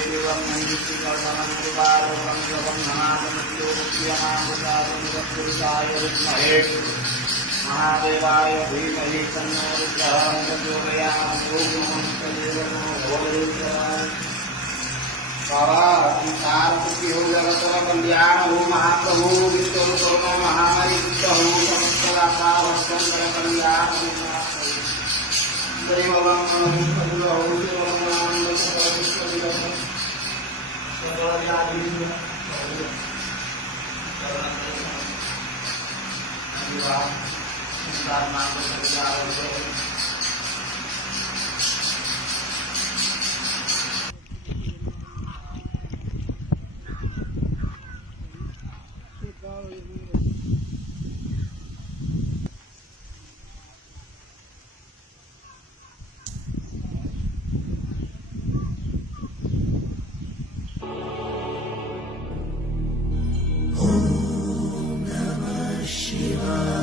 शिवं नन्दिवर्धनं गुरुवारोहं जपं नमामि विद्महे महादेवाय धीमहि तन्नो रुद्रः प्रचोदयात्। ॐ नमः शिवाय। संसार सुखी हो जगत कल्याण हो महाप्रभु विष्णु करुणा महामारी हो समस्त दाता भक्तंकर कल्याण Shiva.